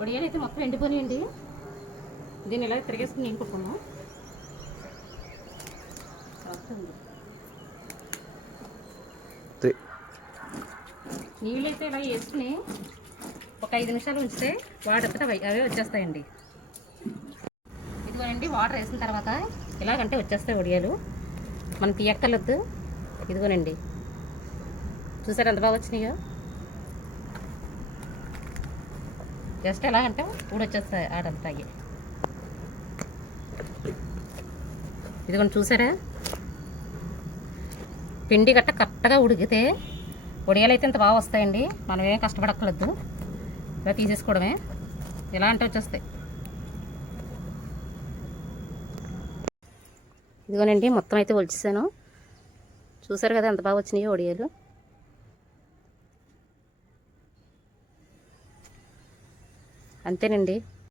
వడియాలు అయితే మొత్తం ఎండిపోయినాయండి. దీన్ని ఇలా తిరిగేసుకుని నీళ్ళు కొట్టుకున్నాం. నీళ్ళు అయితే ఇలా వేసుకుని ఒక 5 నిమిషాలు ఉంచితే వాటంతటా అవే వచ్చేస్తాయండి. ఇదిగోనండి వాటర్ వేసిన తర్వాత ఇలాగంటే వచ్చేస్తాయి వడియాలు. మనం తీయక్కర్లేదు. ఇదిగోనండి చూసారు ఎంత బాగా వచ్చినాయో. జస్ట్ ఎలాగంటే ఊడొచ్చేస్తాయి ఆడంతా. ఇదిగోండి చూసారా, పిండి గట్ట కరెక్ట్గా ఉడికితే వడియాలు అయితే ఇంత బాగా వస్తాయండి. మనం ఏం కష్టపడక్కర్లేదు, ఇలా తీసేసుకోవడమే. ఎలా అంటే వచ్చేస్తాయి. ఇదిగోనండి మొత్తం అయితే ఒలిచేసాను. చూసారు కదా ఎంత బాగా వచ్చినాయో వడియాలు. అంతేనండి.